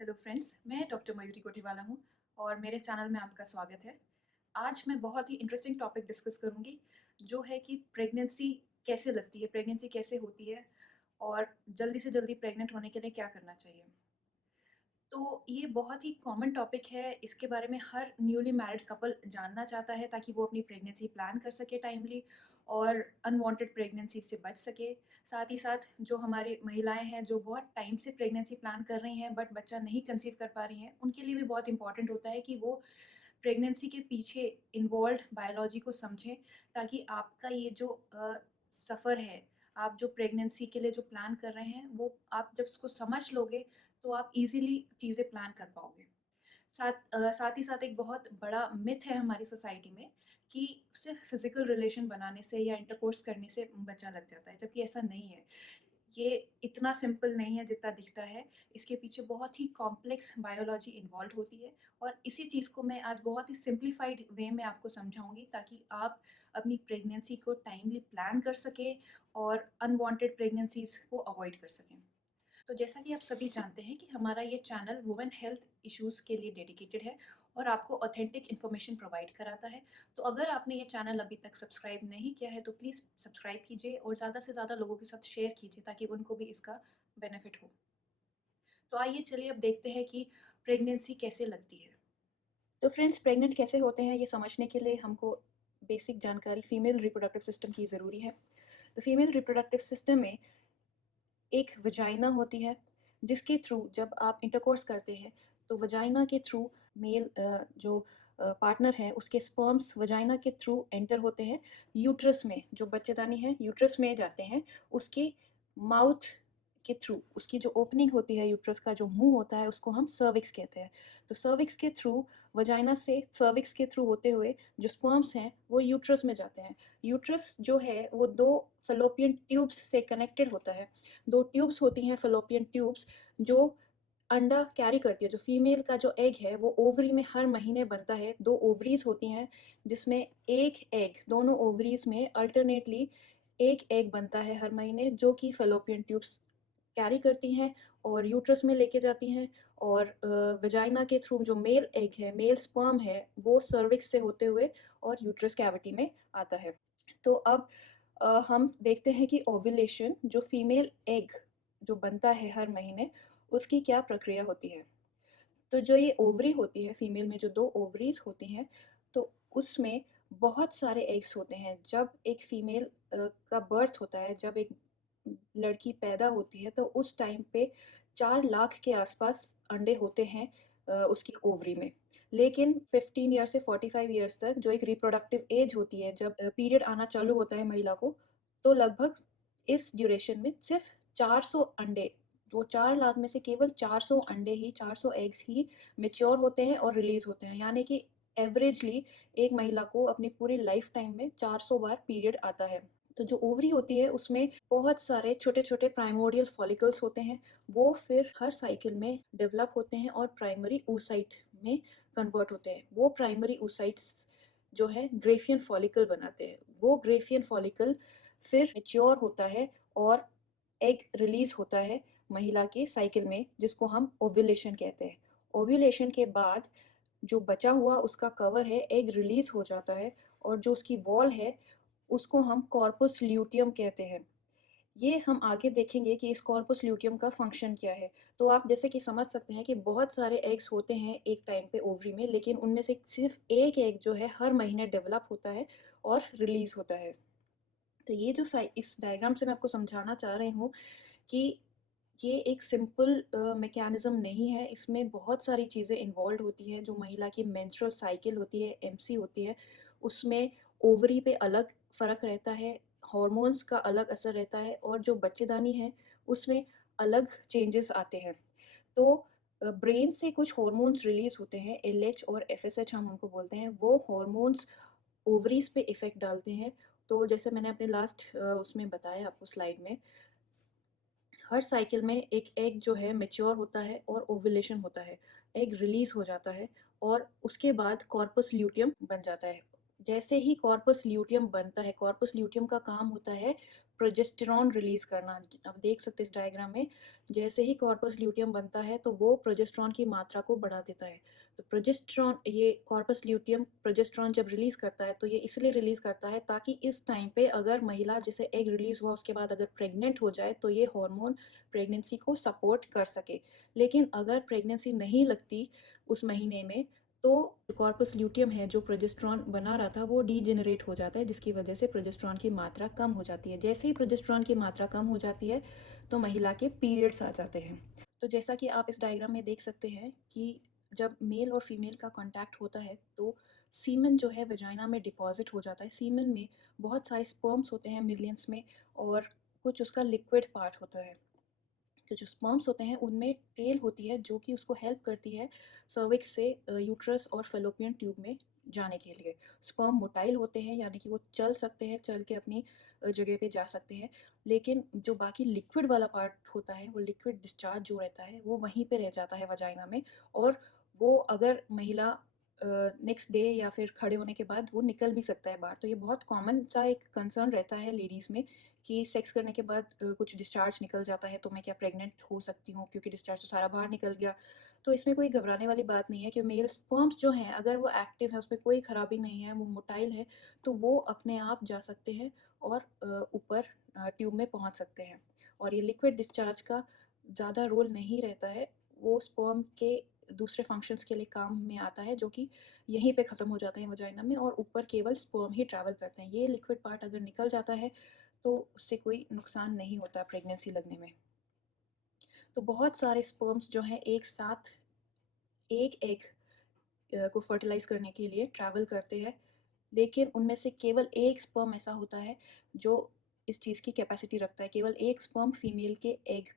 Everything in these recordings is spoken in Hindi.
हेलो फ्रेंड्स, मैं डॉक्टर मयूरी कोटीवाला हूँ और मेरे चैनल में आपका स्वागत है। आज मैं बहुत ही इंटरेस्टिंग टॉपिक डिस्कस करूँगी जो है कि प्रेगनेंसी कैसे लगती है, प्रेगनेंसी कैसे होती है और जल्दी से जल्दी प्रेग्नेंट होने के लिए क्या करना चाहिए। तो ये बहुत ही कॉमन टॉपिक है, इसके बारे में हर न्यूली मैरिड कपल जानना चाहता है ताकि वो अपनी प्रेगनेंसी प्लान कर सके टाइमली और अनवांटेड प्रेगनेंसी से बच सके। साथ ही साथ जो हमारी महिलाएं हैं जो बहुत टाइम से प्रेगनेंसी प्लान कर रही हैं बट बच्चा नहीं कंसीव कर पा रही हैं, उनके लिए भी बहुत इंपॉर्टेंट होता है कि वो प्रेगनेंसी के पीछे इन्वॉल्व बायोलॉजी को समझें ताकि आपका ये जो सफ़र है, आप जो प्रेगनेंसी के लिए जो प्लान कर रहे हैं वो आप जब उसको समझ लोगे तो आप इजीली चीज़ें प्लान कर पाओगे। साथ ही साथ एक बहुत बड़ा मिथ है हमारी सोसाइटी में कि सिर्फ फिजिकल रिलेशन बनाने से या इंटरकोर्स करने से बच्चा लग जाता है, जबकि ऐसा नहीं है। ये इतना सिंपल नहीं है जितना दिखता है। इसके पीछे बहुत ही कॉम्प्लेक्स बायोलॉजी इन्वॉल्व होती है और इसी चीज़ को मैं आज बहुत ही सिंप्लीफाइड वे में आपको समझाऊंगी ताकि आप अपनी प्रेगनेंसी को टाइमली प्लान कर सकें और अनवांटेड प्रेगनेंसीज को अवॉइड कर सकें। तो जैसा कि आप सभी जानते हैं कि हमारा ये चैनल वुमेन हेल्थ इश्यूज़ के लिए डेडिकेटेड है और आपको ऑथेंटिक इन्फॉर्मेशन प्रोवाइड कराता है। तो अगर आपने ये चैनल अभी तक सब्सक्राइब नहीं किया है तो प्लीज़ सब्सक्राइब कीजिए और ज़्यादा से ज़्यादा लोगों के साथ शेयर कीजिए ताकि उनको भी इसका बेनिफिट हो। तो आइए चलिए अब देखते हैं कि प्रेगनेंसी कैसे लगती है। तो फ्रेंड्स, प्रेग्नेंट कैसे होते हैं ये समझने के लिए हमको बेसिक जानकारी फीमेल रिप्रोडक्टिव सिस्टम की ज़रूरी है। तो फीमेल रिप्रोडक्टिव सिस्टम में एक वजाइना होती है जिसके थ्रू जब आप इंटरकोर्स करते हैं तो वजाइना के थ्रू मेल जो पार्टनर है उसके स्पर्म्स वजाइना के थ्रू एंटर होते हैं यूट्रस में। जो बच्चेदानी है यूट्रस में जाते हैं उसके माउथ के थ्रू। उसकी जो ओपनिंग होती है यूट्रस का जो मुंह होता है उसको हम सर्विक्स कहते हैं। तो सर्विक्स के थ्रू वजाइना से सर्विक्स के थ्रू होते हुए जो स्पर्म्स हैं वो यूट्रस में जाते हैं। यूट्रस जो है वो दो फलोपियन ट्यूब्स से कनेक्टेड होता है। दो ट्यूब्स होती हैं फलोपियन ट्यूब्स जो अंडा कैरी करती है। जो फीमेल का जो एग है वो ओवरी में हर महीने बनता है। दो ओवरीज होती हैं जिसमें एक एग, दोनों ओवरीज में अल्टरनेटली एक एग बनता है हर महीने जो कि फलोपियन ट्यूब्स कैरी करती हैं और यूट्रस में लेके जाती हैं। और वजाइना के थ्रू जो मेल एग है, मेल स्पर्म है, वो सर्विक्स से होते हुए और यूट्रस कैविटी में आता है। तो अब हम देखते हैं कि ओव्यूलेशन जो फीमेल एग जो बनता है हर महीने उसकी क्या प्रक्रिया होती है। तो जो ये ओवरी होती है फीमेल में, जो दो ओवरीज होती हैं, तो उसमें बहुत सारे एग्स होते हैं। जब एक फीमेल का बर्थ होता है, जब एक लड़की पैदा होती है तो उस टाइम पे 4 लाख के आसपास अंडे होते हैं उसकी ओवरी में। लेकिन 15 ईयर से 45 ईयर्स तक जो एक रिप्रोडक्टिव एज होती है, जब पीरियड आना चालू होता है महिला को, तो लगभग इस ड्यूरेशन में सिर्फ 400 अंडे, वो 4 लाख में से केवल 400 अंडे ही, 400 एग्स ही मेच्योर होते हैं और रिलीज होते हैं। यानी कि एवरेजली एक महिला को अपनी पूरी लाइफ टाइम में 400 बार पीरियड आता है। तो जो ओवरी होती है उसमें बहुत सारे छोटे छोटे प्राइमोर्डियल फॉलिकल्स होते हैं। वो फिर हर साइकिल में डेवलप होते हैं और प्राइमरी oocyte में कन्वर्ट होते हैं। वो प्राइमरी oocytes जो है ग्रेफियन फॉलिकल बनाते हैं। वो ग्रेफियन फॉलिकल फिर मेच्योर होता है और एग रिलीज होता है महिला के साइकिल में, जिसको हम ओव्यूलेशन कहते हैं। ओव्यूलेशन के बाद जो बचा हुआ उसका कवर है एग रिलीज हो जाता है और जो उसकी वॉल है उसको हम कॉर्पस ल्यूटियम कहते हैं। ये हम आगे देखेंगे कि इस कॉर्पस ल्यूटियम का फंक्शन क्या है। तो आप जैसे कि समझ सकते हैं कि बहुत सारे एग्स होते हैं एक टाइम पे ओवरी में, लेकिन उनमें से सिर्फ एक एग जो है हर महीने डेवलप होता है और रिलीज होता है। तो ये जो इस डायग्राम से मैं आपको समझाना चाह रही हूँ कि ये एक सिंपल मैकेनिज्म नहीं है। इसमें बहुत सारी चीज़ें इन्वॉल्व होती हैं। जो महिला की मेंस्ट्रुअल साइकिल होती है, एमसी होती है, उसमें ओवरी पे अलग फ़र्क रहता है, हॉर्मोन्स का अलग असर रहता है और जो बच्चेदानी है उसमें अलग चेंजेस आते हैं। तो ब्रेन से कुछ हॉर्मोन्स रिलीज होते हैं, एलएच और एफएसएच हम उनको बोलते हैं। वो हॉर्मोन्स ओवरीज पे इफेक्ट डालते हैं। तो जैसे मैंने अपने लास्ट उसमें बताया आपको स्लाइड में, हर साइकिल में एक एग जो है मेच्योर होता है और ओव्यूलेशन होता है, एग रिलीज हो जाता है और उसके बाद कॉर्पस ल्यूटियम बन जाता है। जैसे ही कॉर्पस ल्यूटियम बनता है, कॉर्पस ल्यूटियम का काम होता है प्रोजेस्टेरॉन रिलीज़ करना। आप देख सकते हैं इस डायग्राम में, जैसे ही कॉर्पस ल्यूटियम बनता है तो वो प्रोजेस्टेरॉन की मात्रा को बढ़ा देता है। तो प्रोजेस्टेरॉन, ये कॉर्पस ल्यूटियम प्रोजेस्टेरॉन जब रिलीज़ करता है तो ये इसलिए रिलीज़ करता है ताकि इस टाइम पे अगर महिला, जैसे एग रिलीज़ हुआ उसके बाद अगर प्रेग्नेंट हो जाए तो ये हार्मोन प्रेगनेंसी को सपोर्ट कर सके। लेकिन अगर प्रेगनेंसी नहीं लगती उस महीने में, तो जो कॉर्पस ल्यूटियम है जो प्रोजेस्टेरॉन बना रहा था वो डीजेनरेट हो जाता है, जिसकी वजह से प्रोजेस्टेरॉन की मात्रा कम हो जाती है। जैसे ही प्रोजेस्टेरॉन की मात्रा कम हो जाती है तो महिला के पीरियड्स आ जाते हैं। तो जैसा कि आप इस डायग्राम में देख सकते हैं कि जब मेल और फीमेल का कांटेक्ट होता है तो सीमेन जो है वजाइना में डिपॉजिट हो जाता है। सीमेन में बहुत सारे स्पर्म्स होते हैं मिलियंस में, और कुछ उसका लिक्विड पार्ट होता है। तो जो स्पर्म्स होते हैं उनमें टेल होती है जो कि उसको हेल्प करती है सर्विक्स से यूट्रस और फेलोपियन ट्यूब में जाने के लिए। स्पर्म मोटाइल होते हैं, यानी कि वो चल सकते हैं, चल के अपनी जगह पे जा सकते हैं। लेकिन जो बाकी लिक्विड वाला पार्ट होता है, वो लिक्विड डिस्चार्ज जो रहता है वो वहीं पे रह जाता है वजाइना में। और वो अगर महिला नेक्स्ट डे या फिर खड़े होने के बाद वो निकल भी सकता है बाहर। तो ये बहुत कॉमन सा एक कंसर्न रहता है लेडीज़ में कि सेक्स करने के बाद कुछ डिस्चार्ज निकल जाता है तो मैं क्या प्रेग्नेंट हो सकती हूँ, क्योंकि डिस्चार्ज तो सारा बाहर निकल गया। तो इसमें कोई घबराने वाली बात नहीं है कि मेल स्पर्म्स जो हैं अगर वो एक्टिव है, उसमें कोई खराबी नहीं है, वो मोटाइल है, तो वो अपने आप जा सकते हैं और ऊपर ट्यूब में पहुँच सकते हैं। और ये लिक्विड डिस्चार्ज का ज़्यादा रोल नहीं रहता है, वो स्पर्म के दूसरे फंक्शंस के लिए काम में आता है, जो कि यहीं पे ख़त्म हो जाते हैं वजाइना में, और ऊपर केवल स्पर्म ही ट्रैवल करते हैं। ये लिक्विड पार्ट अगर निकल जाता है तो उससे कोई नुकसान नहीं होता प्रेगनेंसी लगने में। तो बहुत सारे स्पर्म्स जो हैं एक साथ एक एग को फर्टिलाइज करने के लिए ट्रैवल करते हैं, लेकिन उनमें से केवल एक स्पर्म ऐसा होता है जो इस चीज़ की कैपेसिटी रखता है। केवल एक स्पर्म फीमेल के एग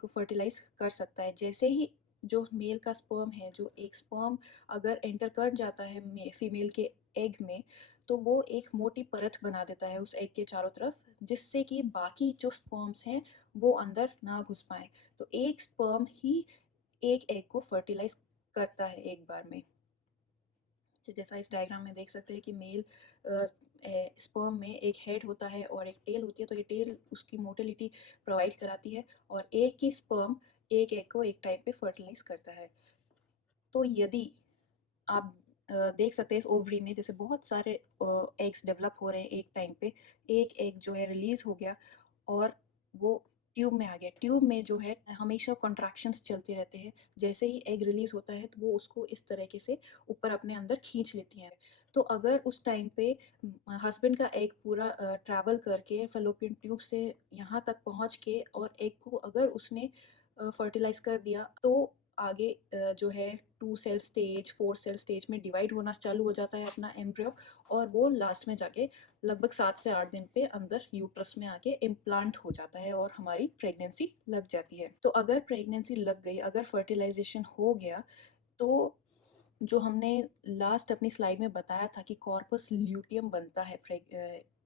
को फर्टिलाइज कर सकता है। जैसे ही जो मेल का स्पर्म है, जो एक स्पर्म अगर एंटर कर जाता है फीमेल के एग में, तो वो एक मोटी परत बना देता है उस एग के चारों तरफ, जिससे कि बाकी जो स्पर्म्स हैं वो अंदर ना घुस पाए। तो एक स्पर्म ही एक एग को फर्टिलाइज करता है एक बार में। तो जैसा इस डायग्राम में देख सकते हैं कि मेल स्पर्म में एक हेड होता है और एक टेल होती है, तो ये टेल उसकी मोटिलिटी प्रोवाइड कराती है, और एक ही स्पर्म एक एग को एक टाइम पे फर्टिलाइज करता है। तो यदि आप देख सकते हैं इस ओवरी में जैसे बहुत सारे एग्स डेवलप हो रहे हैं एक टाइम पे, एक एग जो है रिलीज हो गया और वो ट्यूब में आ गया। ट्यूब में जो है हमेशा कॉन्ट्रैक्शंस चलते रहते हैं। जैसे ही एग रिलीज होता है तो वो उसको इस तरीके से ऊपर अपने अंदर खींच लेती हैं। तो अगर उस टाइम पे हस्बैंड का एग पूरा ट्रैवल करके फेलोपियन ट्यूब से यहाँ तक पहुँच के और एग को अगर उसने फर्टिलाइज कर दिया, तो आगे जो है 2 सेल स्टेज 4 सेल स्टेज में डिवाइड होना चालू हो जाता है अपना एम्ब्रियो, और वो लास्ट में जाके लगभग 7 से 8 दिन पे अंदर यूट्रस में आके इम्प्लांट हो जाता है और हमारी प्रेगनेंसी लग जाती है। तो अगर प्रेगनेंसी लग गई, अगर फर्टिलाइजेशन हो गया, तो जो हमने लास्ट अपनी स्लाइड में बताया था कि कॉर्पस ल्यूटियम बनता है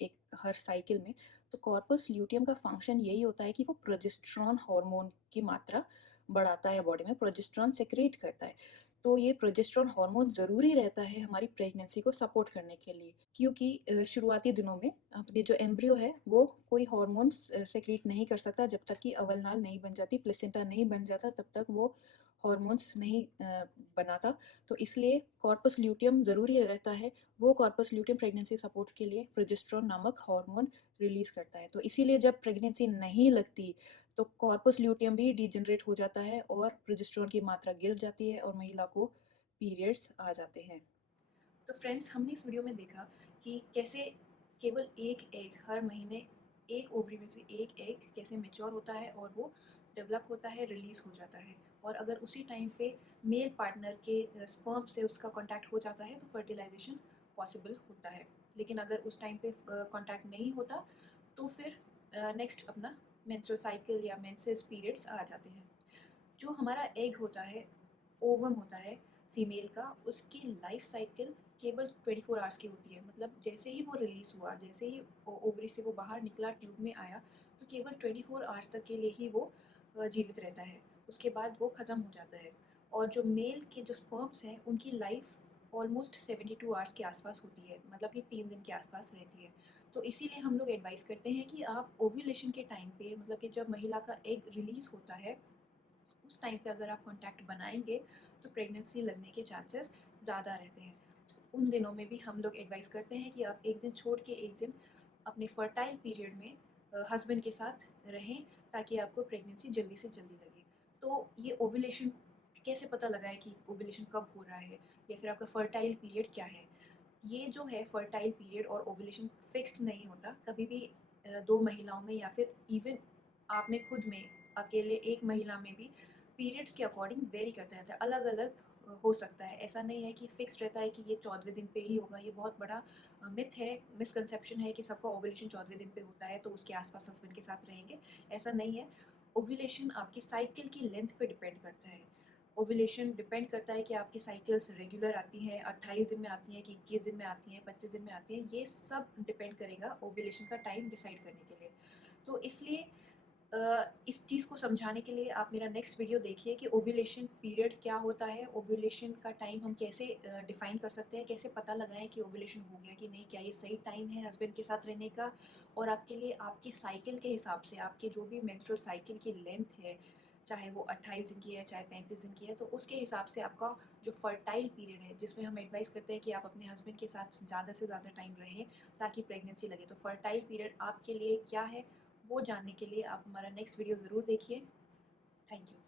एक हर साइकिल में, तो कॉर्पस ल्यूटियम का फंक्शन यही होता है कि वो प्रोजेस्टेरॉन हार्मोन की मात्रा बढ़ाता है, बॉडी में प्रोजेस्टेरॉन सेक्रेट करता है। तो ये प्रोजेस्टेरॉन हार्मोन ज़रूरी रहता है हमारी प्रेगनेंसी को सपोर्ट करने के लिए, क्योंकि शुरुआती दिनों में अपने जो एम्ब्रियो है वो कोई हार्मोन्स सेक्रेट नहीं कर सकता जब तक कि अवलनाल नहीं बन जाती, प्लेसेंटा नहीं बन जाता, तब तक वो हॉर्मोन्स नहीं बनाता। तो इसलिए कॉर्पस ल्यूटियम ज़रूरी रहता है। वो कॉर्पस ल्यूटियम प्रेगनेंसी सपोर्ट के लिए प्रोजेस्टेरॉन नामक हार्मोन रिलीज़ करता है। तो इसीलिए जब प्रेगनेंसी नहीं लगती तो कॉर्पस ल्यूटियम भी डिजेनरेट हो जाता है और प्रोजेस्टेरॉन की मात्रा गिर जाती है और महिला को पीरियड्स आ जाते हैं। तो फ्रेंड्स, हमने इस वीडियो में देखा कि कैसे केवल एक एग हर महीने, एक ओवरी में से एक एग कैसे मैच्योर होता है और वो डेवलप होता है, रिलीज़ हो जाता है, और अगर उसी टाइम पे मेल पार्टनर के स्पर्म से उसका कांटेक्ट हो जाता है तो फर्टिलाइजेशन पॉसिबल होता है। लेकिन अगर उस टाइम पे कांटेक्ट नहीं होता तो फिर नेक्स्ट अपना मेंस्ट्रुअल साइकिल या मेंसेस पीरियड्स आ जाते हैं। जो हमारा एग होता है, ओवम होता है फीमेल का, उसकी लाइफ साइकिल केवल 24 आवर्स की होती है। मतलब जैसे ही वो रिलीज़ हुआ, जैसे ही ओवरी से वो बाहर निकला, ट्यूब में आया, तो केवल 24 आवर्स तक के लिए ही वो जीवित रहता है। उसके बाद वो ख़त्म हो जाता है। और जो मेल के जो स्पर्म्स हैं उनकी लाइफ ऑलमोस्ट 72 आवर्स के आसपास होती है, मतलब कि 3 दिन के आसपास रहती है। तो इसीलिए हम लोग एडवाइस करते हैं कि आप ओव्यूलेशन के टाइम पे, मतलब कि जब महिला का एग रिलीज़ होता है, उस टाइम पे अगर आप कॉन्टैक्ट बनाएंगे तो प्रेगनेंसी लगने के चांसेस ज़्यादा रहते हैं। उन दिनों में भी हम लोग एडवाइस करते हैं कि आप एक दिन छोड़ के एक दिन अपने फर्टाइल पीरियड में हस्बैंड के साथ रहें, ताकि आपको प्रेगनेंसी जल्दी से जल्दी लगे। तो ये ओव्यूलेशन कैसे पता लगाएं कि ओव्यूलेशन कब हो रहा है, या फिर आपका फर्टाइल पीरियड क्या है? ये जो है फर्टाइल पीरियड और ओव्यूलेशन फिक्स्ड नहीं होता कभी भी। दो महिलाओं में या फिर इवन आप में खुद में, अकेले एक महिला में भी पीरियड्स के अकॉर्डिंग वेरी करता रहता है, अलग अलग हो सकता है। ऐसा नहीं है कि फिक्स्ड रहता है कि ये 14वें दिन पे ही होगा। ये बहुत बड़ा मिथ है, मिसकंसेप्शन है कि सबका ओव्यूलेशन 14वें दिन पे होता है तो उसके आसपास हस्बैंड के साथ रहेंगे। ऐसा नहीं है। ओव्यूलेशन आपकी साइकिल की लेंथ पे डिपेंड करता है। ओव्यूलेशन डिपेंड करता है कि आपकी साइकिल्स रेगुलर आती हैं, 28 दिन में आती हैं कि 21 दिन में आती हैं, 25 दिन में आती हैं। ये सब डिपेंड करेगा ओव्यूलेशन का टाइम डिसाइड करने के लिए। तो इसलिए इस चीज़ को समझाने के लिए आप मेरा नेक्स्ट वीडियो देखिए कि ओव्यूलेशन पीरियड क्या होता है, ओव्यूलेशन का टाइम हम कैसे डिफ़ाइन कर सकते हैं, कैसे पता लगाएं कि ओव्यूलेशन हो गया कि नहीं, क्या ये सही टाइम है हस्बैंड के साथ रहने का। और आपके लिए आपकी साइकिल के हिसाब से, आपके जो भी मेंस्ट्रुअल साइकिल की लेंथ है, चाहे वो 28 दिन की है चाहे 35 दिन की है, तो उसके हिसाब से आपका जो फर्टाइल पीरियड है, जिसमें हम एडवाइस करते हैं कि आप अपने हस्बैंड के साथ ज़्यादा से ज़्यादा टाइम रहें ताकि प्रेगनेंसी लगे, तो फर्टाइल पीरियड आपके लिए क्या है वो जानने के लिए आप हमारा नेक्स्ट वीडियो ज़रूर देखिए। Thank you.